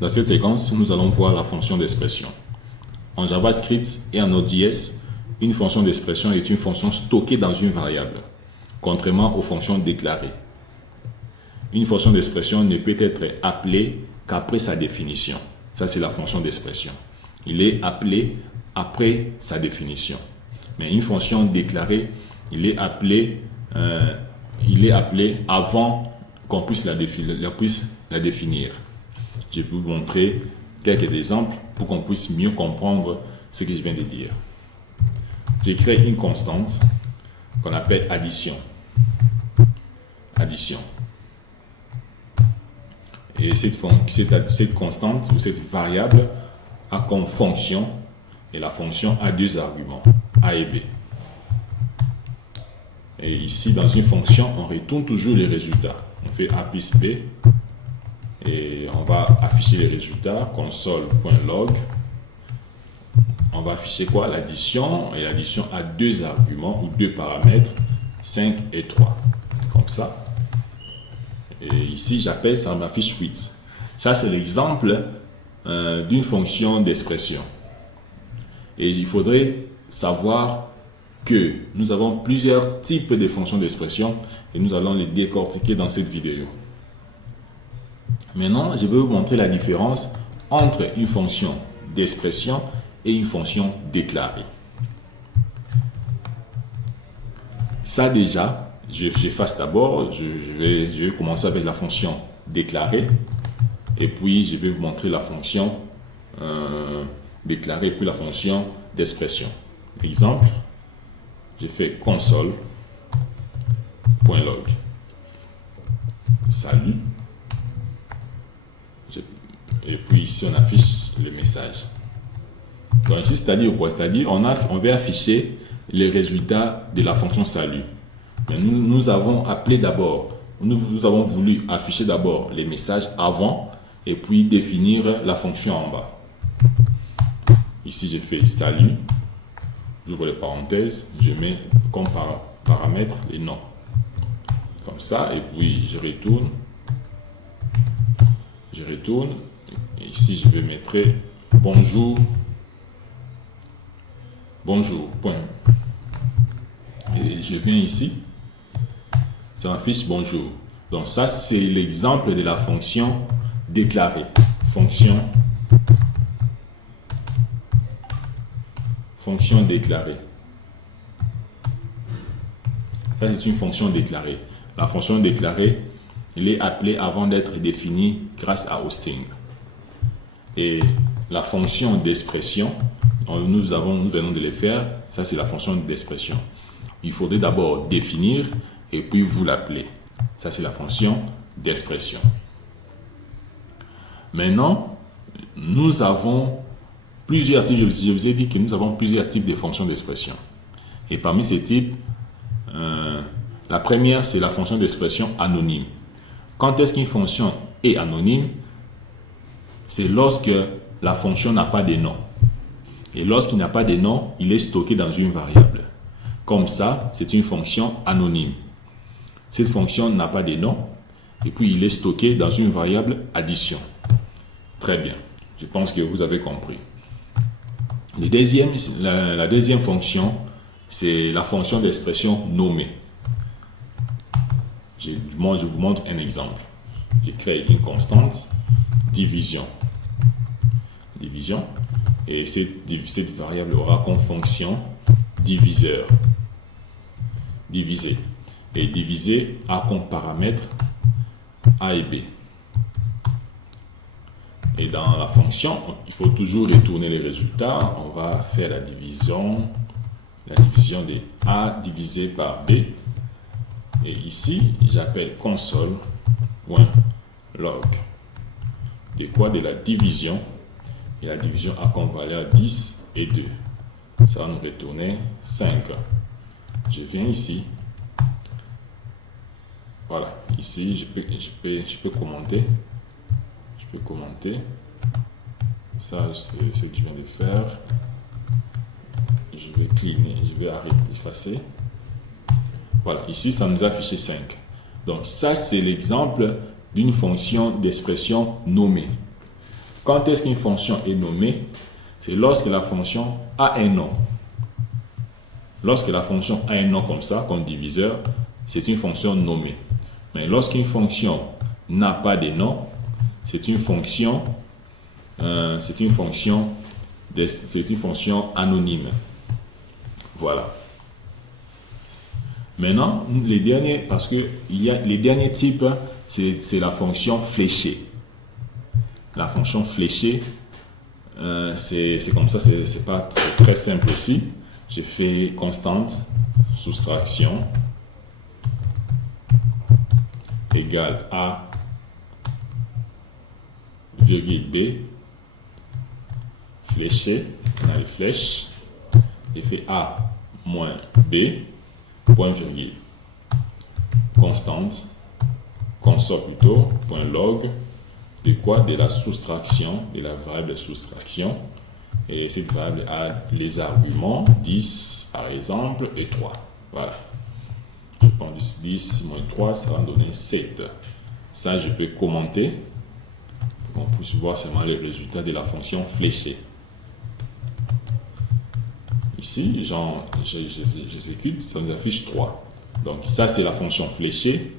Dans cette séquence, nous allons voir la fonction d'expression. En JavaScript et en Node.js, une fonction d'expression est une fonction stockée dans une variable, contrairement aux fonctions déclarées. Une fonction d'expression ne peut être appelée qu'après sa définition. Ça, c'est la fonction d'expression. Il est appelé après sa définition. Mais une fonction déclarée, il est appelé avant qu'on puisse la définir. Je vais vous montrer quelques exemples pour qu'on puisse mieux comprendre ce que je viens de dire. J'ai créé une constante qu'on appelle addition. Et cette constante ou cette variable a comme fonction, et la fonction a deux arguments, A et B. Et ici, dans une fonction, on retourne toujours les résultats. On fait A plus B et on va afficher les résultats, console.log. On va afficher quoi? L'addition, et l'addition a deux arguments ou deux paramètres, 5 et 3. Comme ça. Et ici, j'appelle ça, m'affiche 8. Ça, c'est l'exemple d'une fonction d'expression. Et il faudrait savoir que nous avons plusieurs types de fonctions d'expression et nous allons les décortiquer dans cette vidéo. Maintenant, je vais vous montrer la différence entre une fonction d'expression et une fonction déclarée. Ça déjà, j'efface d'abord, je vais commencer avec la fonction déclarée et puis je vais vous montrer la fonction déclarée puis la fonction d'expression. Exemple, j'ai fait console.log. Salut. Et puis ici, on affiche le message. Donc ici, c'est-à-dire quoi? C'est-à-dire on va afficher les résultats de la fonction salut. Mais nous avons appelé d'abord, nous avons voulu afficher d'abord les messages avant et puis définir la fonction en bas. Ici, j'ai fait salut. J'ouvre les parenthèses, je mets comme paramètre les noms. Comme ça, et puis je retourne. Et ici, je vais mettre bonjour. Bonjour, point. Et je viens ici. Ça m'affiche bonjour. Donc ça, c'est l'exemple de la fonction déclarée. Fonction déclarée. Ça, c'est une fonction déclarée. La fonction déclarée, elle est appelée avant d'être définie grâce à hosting. Et la fonction d'expression, nous venons de le faire. Ça, c'est la fonction d'expression. Il faudrait d'abord définir et puis vous l'appeler. Ça, c'est la fonction d'expression. Maintenant, nous avons plusieurs types. Je vous ai dit que nous avons plusieurs types de fonctions d'expression. Et parmi ces types, la première, c'est la fonction d'expression anonyme. Quand est-ce qu'une fonction est anonyme? C'est lorsque la fonction n'a pas de nom. Et lorsqu'il n'a pas de nom, il est stocké dans une variable. Comme ça, c'est une fonction anonyme. Cette fonction n'a pas de nom et puis il est stocké dans une variable addition. Très bien. Je pense que vous avez compris. La deuxième fonction, c'est la fonction d'expression nommée. Je vous montre un exemple. J'ai créé une constante division. Et cette variable aura comme fonction diviseur. Diviser. Et diviser a comme paramètre A et B. Et dans la fonction, il faut toujours retourner les résultats. On va faire la division de A divisé par B. Et ici, j'appelle console.log. De quoi? De la division. Et la division a comme valeur 10 et 2. Ça va nous retourner 5. Je viens ici. Voilà. Ici, je peux commenter. Ça, c'est ce que je viens de faire. Je vais cleaner. Je vais effacer. Voilà. Ici, ça nous a affiché 5. Donc, ça, c'est l'exemple d'une fonction d'expression nommée. Quand est-ce qu'une fonction est nommée? C'est lorsque la fonction a un nom. Lorsque la fonction a un nom comme ça, comme diviseur, c'est une fonction nommée. Mais lorsqu'une fonction n'a pas de nom, c'est une fonction anonyme. Voilà. Maintenant, les derniers, parce que les derniers types, c'est la fonction fléchée. La fonction fléchée, c'est comme ça, c'est très simple aussi. J'ai fait constante, soustraction, égale A, virgule B, fléché, on a les flèches, j'ai fait A moins B, point virgule, constante, consort plutôt, point log, de quoi? De la soustraction, de la variable soustraction. Et cette variable a les arguments 10 par exemple et 3. Voilà. Je prends 10 moins 3, ça va me donner 7. Ça, je peux commenter pour qu'on puisse voir seulement les résultats de la fonction fléchée. Ici, j'exécute, ça nous affiche 3. Donc, ça, c'est la fonction fléchée.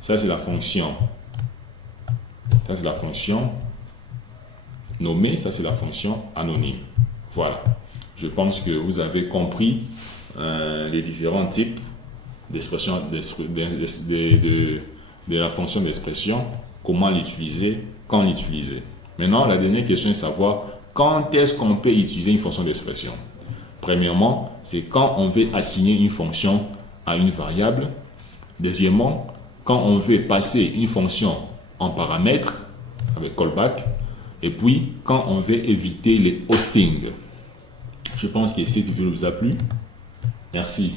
Ça, c'est la fonction. Ça, c'est la fonction nommée. Ça, c'est la fonction anonyme. Voilà. Je pense que vous avez compris les différents types d'expression de la fonction d'expression, comment l'utiliser, quand l'utiliser. Maintenant, la dernière question est de savoir quand est-ce qu'on peut utiliser une fonction d'expression. Premièrement, c'est quand on veut assigner une fonction à une variable. Deuxièmement, quand on veut passer une fonction en paramètre avec callback. Et puis, quand on veut éviter les hostings. Je pense que cette vidéo vous a plu. Merci.